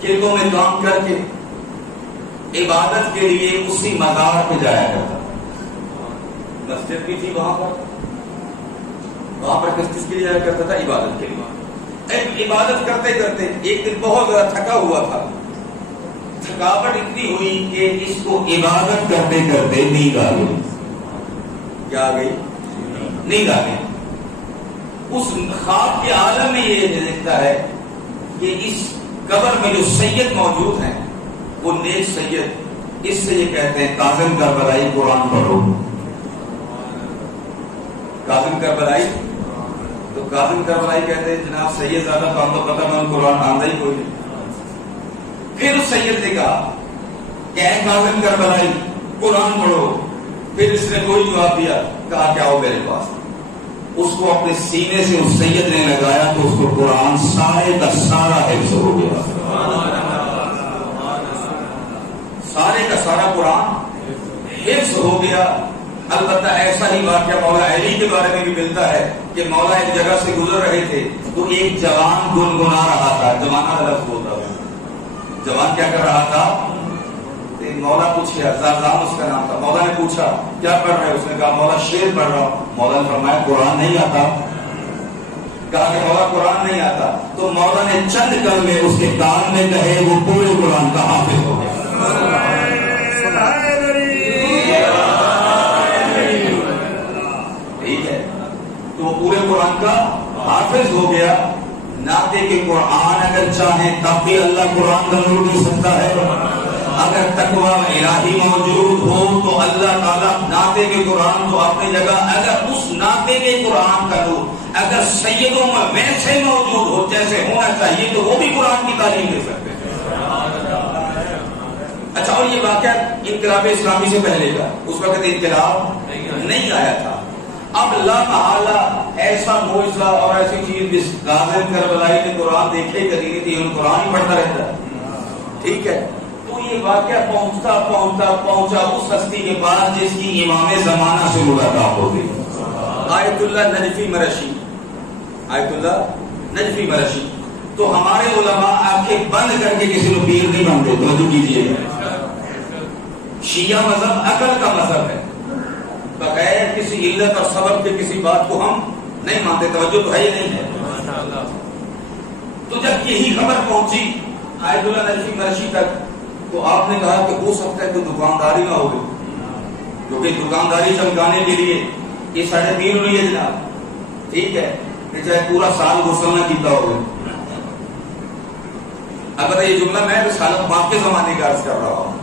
کھیتوں میں کام کر کے عبادت کے لیے اسی مزار پہ جایا کرتا، مسجد بھی تھی وہاں پر کس کے لیے جایا کرتا تھا؟ عبادت کے لیے۔ عبادت کرتے کرتے ایک دن بہت زیادہ تھکا ہوا تھا، تھکاوٹ اتنی ہوئی کہ اس کو عبادت کرتے کرتے نیند آ گئی۔ کیا آ گئی؟ نیند آ گئی۔ اس خواب کے عالم میں یہ دیکھتا ہے کہ اس قبر میں جو سید موجود ہیں وہ نیک سید، اس سے یہ کہتے ہیں کاظم کربلائی قرآن پڑھو، کاظم کربلائی، تو کاظم کربلائی کہتے ہیں جناب سید زیادہ کام تو پتہ میں قرآن آندہ ہی کوئی نہیں۔ پھر اس سید نے کہا کہ اے کاظم کربلائی قرآن پڑھو، پھر اس نے کوئی جواب دیا، کہا کہ آؤ میرے پاس۔ اس کو اپنے سینے سے اس سید نے لگایا تو اس کو قرآن سارے کا سارا حفظ ہو گیا، سارے کا سارا قرآن حفظ ہو گیا۔ البتہ ایسا ہی واقعہ مولا علی کے بارے میں بھی ملتا ہے کہ مولا ایک جگہ سے گزر رہے تھے تو ایک جوان گنگنا رہا تھا، جوانہ لفظ ہوتا ہے، جوان کیا کر رہا تھا؟ مولا پوچھا، زازام اس کا نام تھا، مولا نے پوچھا کیا پڑھ رہے؟ اس نے کہا مولا شعر پڑھ رہا ہوں۔ مولا نے فرمایا قرآن نہیں آتا؟ کہا کہ مولا قرآن نہیں آتا، تو مولا نے چند کلمے اس کے کان میں کہے، وہ پورے قرآن کا حافظ ہو گیا۔ ٹھیک ہے، تو وہ پورے قرآن کا حافظ ہو گیا۔ ناطے کے قرآن اگر چاہیں تب بھی اللہ قرآن کا نور دے سکتا ہے، اگر تقویٰ الہی موجود ہو تو اللہ تعالیٰ ناطے کے قرآن تو اپنی جگہ، اگر اس ناطے کے قرآن کا نور اگر سیدوں میں ویسے موجود ہو جیسے ہونا چاہیے تو وہ بھی قرآن کی تعلیم دے سکتے ہیں۔ اچھا، اور یہ واقعہ انقلاب اسلامی سے پہلے کا، اس وقت انقلاب نہیں آیا تھا۔ اب لا محالہ ایسا معجزہ اور ایسی چیز جس کاظم کربلائی نے قرآن دیکھے کبھی نہیں تھی، ان قرآن ہی پڑھتا رہتا، ٹھیک ہے۔ تو یہ واقعہ پہنچا اس ہستی کے پاس جس کی امام زمانہ سے ملاقات ہو گئی، آیت اللہ نجفی مرشی، آیت اللہ نجفی مرشی۔ تو ہمارے علماء آنکھیں بند کر کے کسی کو پیر نہیں مانتے، توجہ کیجیے گا، شیعہ مذہب عقل کا مذہب ہے، بغیر کسی علت اور سبب کے کسی بات کو ہم نہیں مانتے، توجہ تو ہے ہی نہیں ہے۔ تو جب یہی خبر پہنچی آیت اللہ نجفی مرشی تک تو آپ نے کہا کہ ہو سکتا ہے کوئی دکانداری نہ ہوگی، کیونکہ دکانداری چمکانے کے لیے یہ 3.5 ہوئی ہے جناب، ٹھیک ہے، کہ چاہے پورا سال غسل نہ کیتا ہوگا۔ البتہ یہ جملہ میں رسالت ماں کے زمانے کا عرض کر رہا ہوں،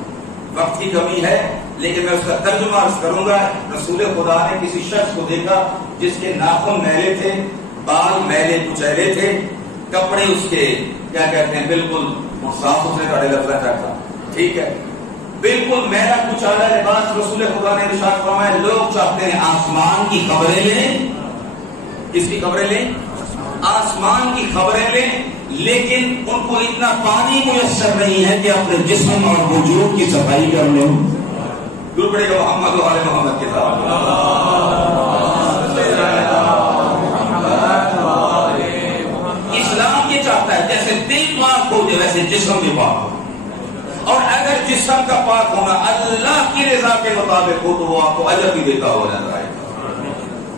وقت کی کمی ہے لیکن میں اس کا ترجمہ عرض کروں گا۔ رسول خدا نے کسی شخص کو دیکھا جس کے ناخن میلے تھے، بال میلے کچیلے تھے، کپڑے اس کے کیا کہتے ہیں بالکل صاف ستھرے، ٹھیک ہے، بالکل میرا کچالا لباس رسول خدا نے ارشاد فرمایا لوگ چاہتے ہیں آسمان کی خبریں لیں. کس کی خبریں لیں؟ آسمان کی خبریں لیں، لیکن ان کو اتنا پانی میسر نہیں ہے کہ اپنے جسم اور وجود کی صفائی کر لیں. دور پڑے گا محمد و آل محمد کے ساتھ. اسلام یہ چاہتا ہے جیسے دل پاک ہو جائے ویسے جسم بھی پاک ہو، اور اگر جسم کا پاک ہونا اللہ کی رضا کے مطابق ہو تو وہ آپ کو اجر بھی دیتا ہو نظر آئے گا.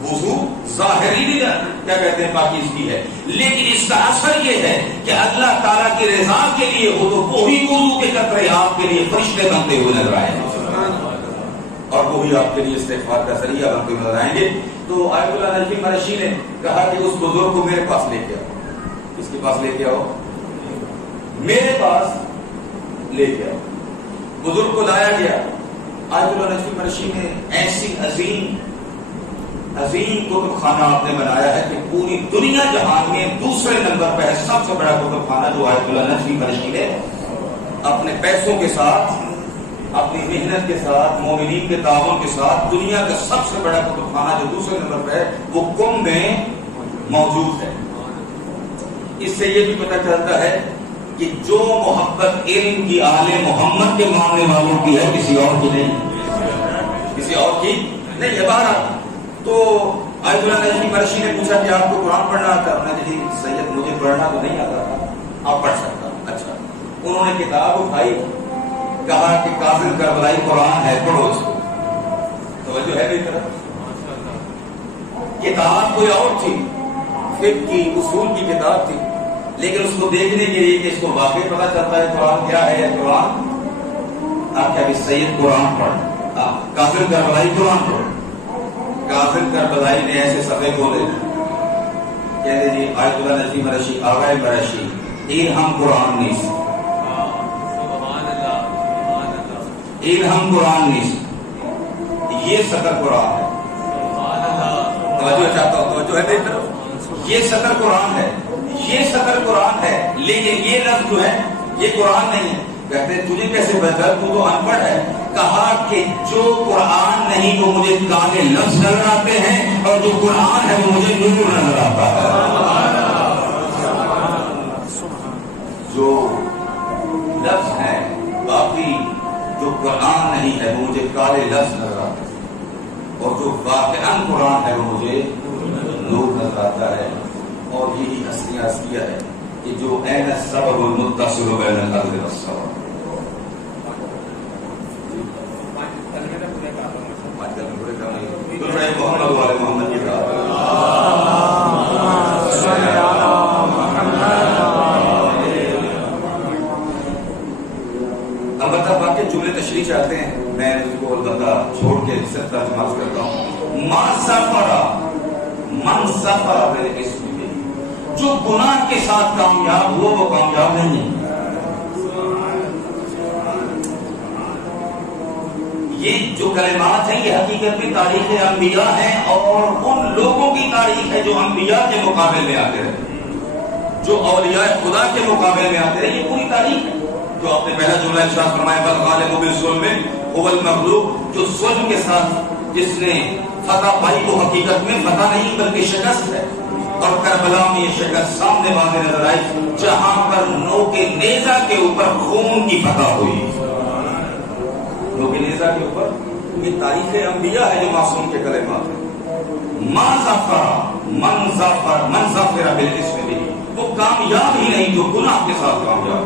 وضو ظاہری بھی کیا کہتے ہیں پاکیزگی ہے، لیکن اس کا اثر یہ ہے کہ اللہ تعالیٰ کی رضا کے لیے ہو تو وہی وضو کے قطرے آپ کے لیے فرشتے بنتے ہوئے نظر آئے گا، اور وہی آپ کے لیے استغفار کا ذریعہ بنتے ہوئے نظر آئیں گے. تو آیت اللہ نجمی مرشی نے کہا کہ اس بزرگ کو میرے پاس لے کے آؤ. کس کے پاس لے کے آؤ؟ میرے پاس لے کے آؤ. بزرگ کو لایا گیا. آیت اللہ نجمی مرشی نے ایسی عظیم کتب خانہ آپ نے بنایا ہے کہ پوری دنیا جہان میں دوسرے نمبر پہ ہے سب سے بڑا کتب خانہ جو آیت اللہ نجمی مرشی نے اپنے پیسوں کے ساتھ، اپنی محنت کے ساتھ، مومنین کے تعاون کے ساتھ دنیا کا سب سے بڑا کتب خانہ جو دوسرے نمبر پہ ہے وہ قم میں موجود ہے. اس سے یہ بھی پتہ چلتا ہے کہ جو محبت علم کی آل محمد کے ماننے والوں کی ہے کسی اور کی نہیں، کسی اور کی نہیں ہے. بہرحال تو آیت اللہ نجمی مرشی نے پوچھا کہ آپ کو قرآن پڑھنا آتا ہے؟ انہوں نے جی سید مجھے پڑھنا تو نہیں آتا، آپ پڑھ سکتا. اچھا. انہوں نے کتاب اٹھائی، کہا کہ کاظم کربلائی قرآن ہے پڑھو اس کو. توجہ ہے میری طرف. کتاب کوئی اور تھی، فقہ کی اصول کی کتاب تھی، لیکن اس کو دیکھنے کے لیے کہ اس کو واقعی پتا چلتا ہے قرآن کیا ہے. قرآن آپ کیا کہ سید قرآن پڑھ، کاظم کربلائی قرآن پڑھ. کاظم کربلائی نے ایسے صفحے کھولے، کہتے جی آیت اللہ نجمی مرشی آغائے مرشی ہم قرآن نیس، ہم قرآن نیس، یہ سطر قرآن ہے. توجہ چاہتا ہوں، توجہ ہے میری طرف. یہ سطر قرآن ہے، یہ سطر قرآن ہے، لیکن یہ لفظ جو ہے یہ قرآن نہیں ہے. کہتے تجھے کیسے بہتر، تو تو ان پڑھ ہے. کہا کہ جو قرآن نہیں وہ مجھے کالے لفظ نظر آتے ہیں، اور جو قرآن ہے وہ مجھے نور نظر آتا ہے. جو لفظ ہے باقی جو قرآن نہیں ہے وہ مجھے کالے لفظ نظر آتا ہے، اور جو واقعاً قرآن ہے وہ مجھے نور نظر آتا ہے. اور یہی اصلیہ ہے کہ جو عین السبب المتصل بین الارض والسماء. محمد والے محمد کی بات. البتہ باقی جملے تشریح چاہتے ہیں، میں اس کو البتہ چھوڑ کے صرف ترجمہ کرتا ہوں. من سفر بالاسم، جو گناہ کے ساتھ کامیاب ہو وہ کامیاب نہیں ہے. یہ جو کلمات ہیں یہ حقیقت میں تاریخ انبیاء ہیں، اور ان لوگوں کی تاریخ ہے جو انبیاء کے مقابلے میں آتے رہے، جو اولیاء خدا کے مقابلے میں آتے رہے. یہ پوری تاریخ ہے. جو آپ نے پہلا جملہ ارشاد فرمایا بل غالب بالظلم هو المغلوب، جو ظلم کے ساتھ جس نے فتح پائی وہ حقیقت میں فتح نہیں بلکہ شکست ہے. اور کربلا میں یہ شکست سامنے واضح نظر آئی جہاں پر نو کے نیزہ کے اوپر خون کی فتح ہوئی. نو کے نیزہ کے اوپر یہ تاریخ انبیاء ہے جو معصوم کے کلمات ہیں. من ظفر بالاسم بھی، وہ کامیاب ہی نہیں جو گناہ کے ساتھ کامیاب.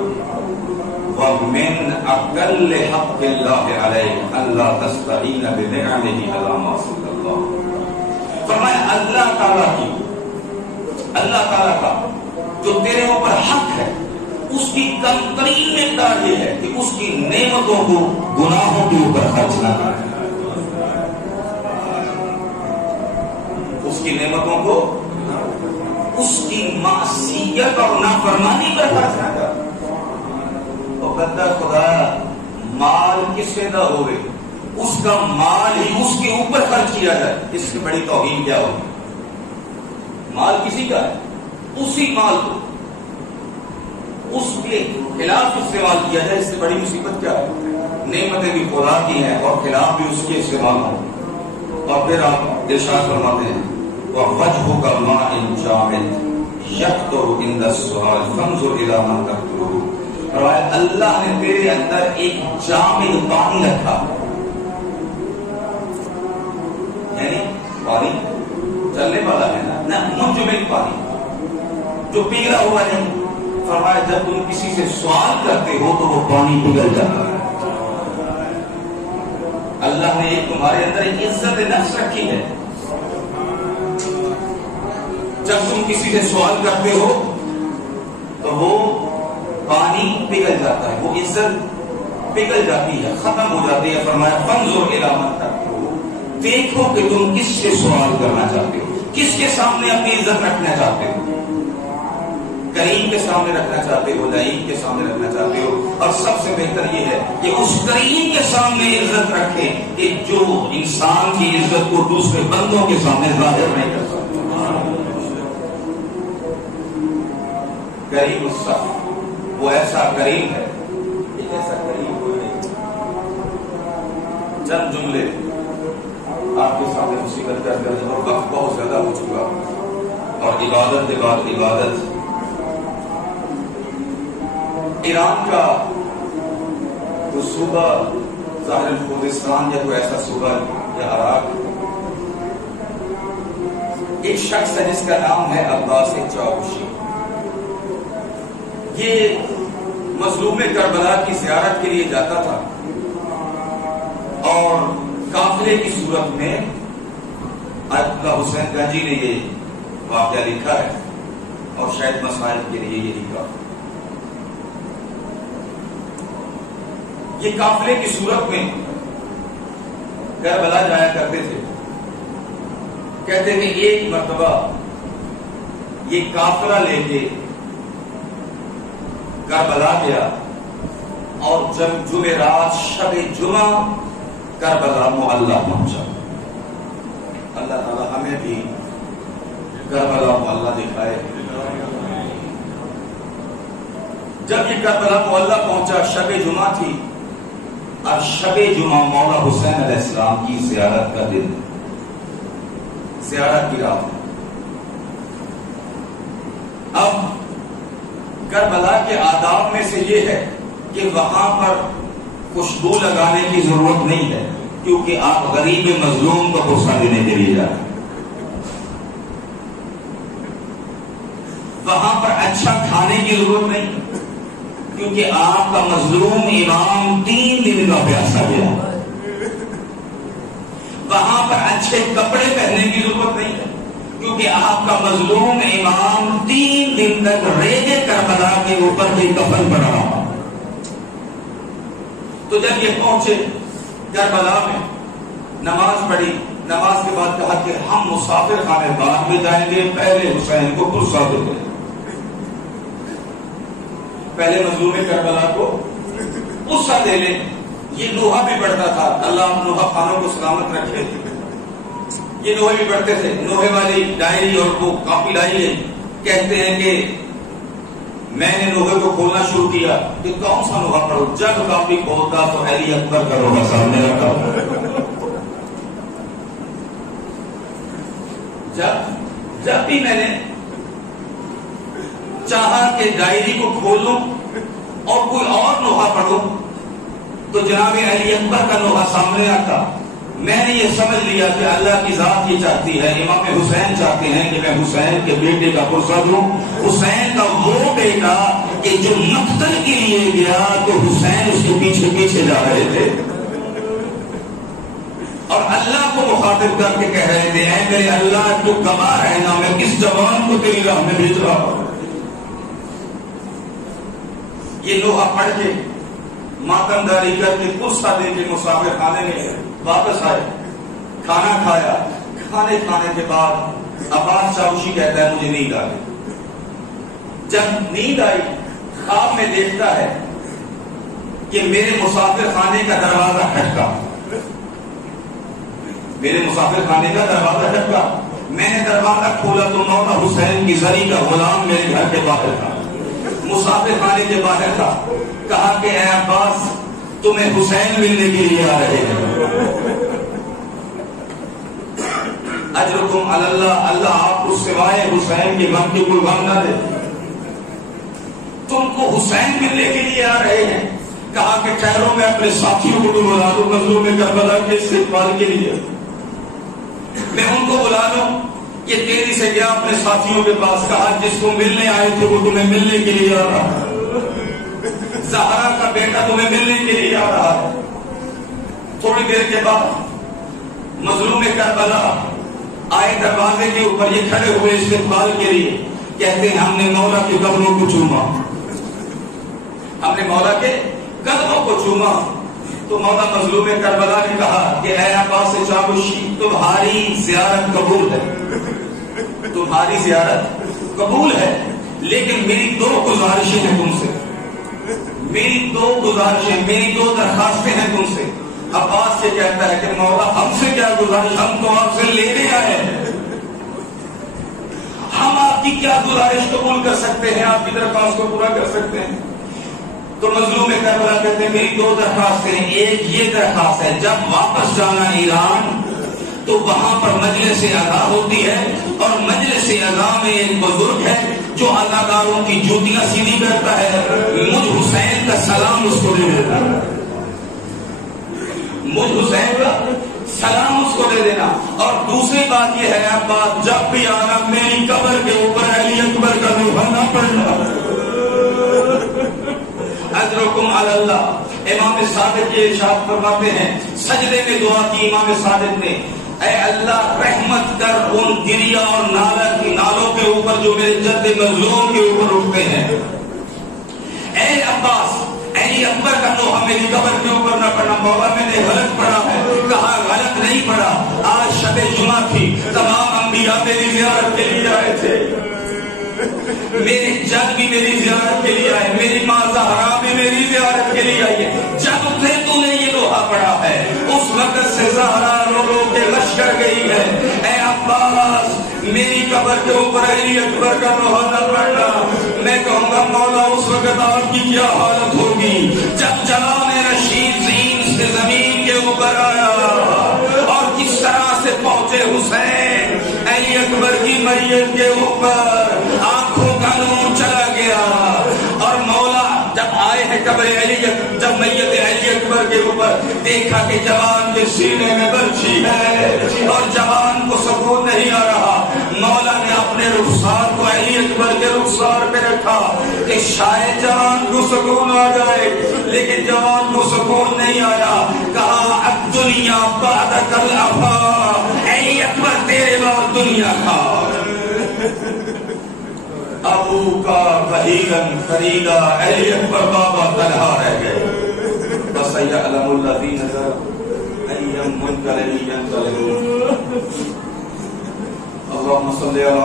وَمِنْ أَقَلِّ حَقِّ اللَّهِ عَلَيْكَ أَلَّا تَسْتَعِينَ بِنِعْمِهِ عَلَى مَا سِوَى اللَّهِ. فرمایا اللہ تعالیٰ کا جو تیرے اوپر حق ہے اس کی کم ترین مقدار یہ ہے کہ اس کی نعمتوں کو گناہوں کے اوپر خرچ نہ کرے. اس کی نعمتوں کو اس کی معصیت اور نافرمانی پر خرچ نہ کرے. اور بندہ خدا مال کس سے نہ ہوئے، اس کا مال ہی اس کے اوپر خرچ کیا جائے، اس سے بڑی توہین کیا ہوگی. مال کسی کا ہے، اسی مال کو اس کے خلاف استعمال کیا جائے، اس سے بڑی مصیبت کیا ہے. نعمتیں بھی خدا کی ہیں اور خلاف بھی اس کے استعمال ہوں. اور پھر آپ ارشاد فرماتے ہیں وَوَجْهُكَ مَاءٌ جَامِدٌ يَقْطُرُ عِنْدَ السُّؤَالِ فَانظُرْ إِلَىٰ مَنْ تَقْطُرُهُ. اور اللہ نے تیرے اندر ایک جامد پانی رکھا، یعنی پانی چلنے والا ہے نا، منجمد پانی جو پگھلا ہوا نہیں. فرمایا جب تم کسی سے سوال کرتے ہو تو وہ پانی پگھل جاتا ہے. اللہ نے تمہارے اندر ایک عزت نفس رکھی ہے. جب تم کسی سے سوال کرتے ہو تو وہ پانی پگھل جاتا ہے، وہ عزت پگھل جاتی ہے، ختم ہو جاتی ہے. فرمایا فانظر الی من تقول، دیکھو کہ تم کس سے سوال کرنا چاہتے ہو، کس کے سامنے اپنی عزت رکھنا چاہتے ہو. کریم کے سامنے رکھنا چاہتے ہو، لعین کے سامنے رکھنا چاہتے ہو. اور سب سے بہتر یہ ہے کہ اس کریم کے سامنے عزت رکھے کہ جو انسان کی عزت کو دوسرے بندوں کے سامنے ظاہر نہیں کر سکتا. کریم الصف، وہ ایسا کریم ہے، ایک ایسا کریم کوئی نہیں. چند جملے آپ کے سامنے مصیبت کر کر، اور وقت بہت زیادہ ہو چکا اور عبادت کے بعد عبادت. ایران کا کوئی صوبہ ظاہر الخوزستان یا کوئی ایسا صوبہ یا عراق، ایک شخص ہے جس کا نام ہے عباس چاوشی. یہ مظلوم کربلا کی زیارت کے لیے جاتا تھا اور قافلے کی صورت میں آیت اللہ حسین گنجی نے یہ واقعہ لکھا ہے اور شاید مسائل کے لیے یہ لکھا. یہ قافلے کی صورت میں کربلا جایا کرتے تھے. کہتے ہیں ایک مرتبہ یہ قافلہ لے کے کربلا گیا اور جب جمعرات شب جمعہ کربلا معلی پہنچا. اللہ تعالی ہمیں بھی کربلا معلی دکھائے. جب یہ کربلا معلی پہنچا شب جمعہ تھی اور شب جمعہ مولا حسین علیہ السلام کی زیارت کا دن، زیارت کی رات. اب کربلا کے آداب میں سے یہ ہے کہ وہاں پر خوشبو لگانے کی ضرورت نہیں ہے کیونکہ آپ غریب مظلوم کو غصہ دینے کے لیے جا رہے ہیں. وہاں پر اچھا کھانے کی ضرورت نہیں کیونکہ آپ کا مظلوم امام 3 دن کا پیاسا گیا. وہاں پر اچھے کپڑے پہننے کی ضرورت نہیں ہے کیونکہ آپ کا مظلوم امام 3 دن تک ریگے کربلا کے اوپر بھی کفن پڑا رہا. تو جب یہ پہنچے کربلا میں، نماز پڑھی، نماز کے بعد کہا کہ ہم مسافر خانے بعد میں جائیں گے، پہلے حسین کو پرسا دیتے ہیں. پہلے مظلوم کربلا کو غصہ دے لیں. یہ لوہا بھی بڑھتا تھا، اللہ لوہا خانوں کو سلامت رکھے. یہ لوہے بھی بڑھتے تھے. لوہے والی ڈائری اور وہ کاپی لائی ہے. کہتے ہیں کہ میں نے لوہے کو کھولنا شروع کیا کہ کون سا لوہا پڑھو. جب کاپی کھولتا تو علی اکبر کا لوہا سامنے رکھا. جب بھی میں نے چاہا کہ ڈائری کو کھولوں اور کوئی اور لوہا پڑھوں تو جناب علی اکبر کا لوہا سامنے آتا. میں نے یہ سمجھ لیا کہ اللہ کی ذات یہ چاہتی ہے، امام حسین چاہتے ہیں کہ میں حسین کے بیٹے کا پرسہ دوں. حسین کا وہ بیٹا کہ جو مقتل کے لیے گیا تو حسین اس کے پیچھے پیچھے جا رہے تھے اور اللہ کو مخاطب کر کے کہہ رہے تھے اے میرے اللہ تو گواہ رہنا میں کس جوان کو تیری راہ میں بھیج رہا ہوں. یہ لوہا پڑھ کے ماتم داری کر کے غصہ دے کے مسافر خانے میں واپس آئے. کھانا کھایا. کھانے کے بعد عباس چاوشی کہتا ہے مجھے نیند آ گئی. جب نیند آئی خواب میں دیکھتا ہے کہ میرے مسافر خانے کا دروازہ کھٹکا. میرے مسافر خانے کا دروازہ کھٹکا. میں نے دروازہ کھولا تو مولا حسین کی زری کا غلام میرے گھر کے باہر تھا، مسافر خانے کے باہر تھا. کہا کہ اے عباس تمہیں حسین ملنے کے لیے آ رہے ہیں. اجرکم علی اللہ، اللہ آپ کو سوائے حسین کے غم کی کوئی غم نہ دے. تم کو حسین ملنے کے لیے آ رہے ہیں. کہا کہ ٹھہرو میں اپنے ساتھیوں کو بلا دوں مظلوم کربلا کے استقبال کے لیے. میں ان کو بلا لوں. یہ تیزی سے گیا اپنے ساتھیوں کے پاس. کہا جس کو ملنے آئے تھے وہ تمہیں ملنے کے لیے آ رہا ہے. زہرا کا بیٹا تمہیں ملنے کے لیے آ رہا ہے. تھوڑی دیر کے بعد مظلوم کربلا آئے دروازے کے اوپر. یہ کھڑے ہوئے استقبال کے لیے. کہتے ہیں ہم نے مولا کے قدموں کو چوما. ہم نے مولا کے قدموں کو چوما. تو مولا مظلوم کربلا نے کہا کہ اے عباس چاوشی تمہاری زیارت قبول ہے، تمہاری زیارت قبول ہے، لیکن میری دو گزارشیں ہیں تم سے. میری دو گزارشیں، میری دو درخواستیں ہیں تم سے. عباس سے کہتا ہے کہ مولا ہم سے کیا گزارش، ہم تو آپ سے لینے آئے ہیں. ہم آپ کی کیا گزارش قبول کر سکتے ہیں، آپ کی درخواست کو پورا کر سکتے ہیں. تو مظلوم کربلا کہتے ہیں میری دو درخواستیں ہیں. ایک یہ درخواست ہے جب واپس جانا ایران تو وہاں پر مجلس اذا ہوتی ہے، اور مجلس اذا میں ایک بزرگ ہے جو اداکاروں کی جوتیاں سیدھی کرتا ہے. مجھ حسین کا سلام اس کو دے دینا، مجھ حسین کا سلام اس کو دے دینا. اور دوسری بات یہ ہے عباس جب بھی آنا میری قبر کے اوپر علی اکبر کا دوہا نہ پڑھنا. اجرکم علی اللہ. امام صادق یہ ارشاد فرماتے ہیں، سجدے میں دعا کی امام صادق نے، اے اللہ رحمت کر ان دریا اور نالوں کے اوپر جو میرے جد مظلوم کے اوپر اٹھتے ہیں. اے عباس علی اکبر کا دوہا میری قبر کے اوپر نہ پڑھنا. مولا میں نے غلط پڑھا ہے. کہا غلط نہیں پڑھا. آج شب جمعہ تھی، تمام انبیاء میری زیارت کے لیے آئے تھے، میرے جد بھی میری زیارت کے لیے آئے، میری ماں زہرا بھی میری زیارت کے لیے آئی ہے. جب سے تو نے یہ دوہا پڑھا ہے اس وقت سے زہرا رو رو کے لشکر گئی ہے. اے عباس میری قبر کے اوپر علی اکبر کا دوہا نہ پڑھنا. میں کہوں گا مولا اس وقت آپ کی کیا حالت ہوگی جب جلال رشید زین سے زمین کے اوپر آیا اور کس طرح سے پہنچے حسین علی اکبر کی میت کے اوپر. آنکھوں کا نور چلا گیا اور مولا جب آئے ہیں قبر علی، جب میت علی اکبر کے اوپر دیکھا کہ جوان کے سینے میں برچھی ہے اور جوان کو سکون نہیں آ رہا. مولا نے اپنے رخسار کو علی اکبر کے رخسار پہ رکھا کہ شاید جوان کو سکون آ جائے، لیکن جوان کو سکون نہیں آیا. کہا اب دنیا بعدک الافا، علی اکبر تیرے بعد دنیا کھا. ابو کا فریدن فریدا، علی اکبر بابا تنہا رہ گئے. بس یعلم الذین ظلموا ایم منقلب ینقلبون. اللهم صل علی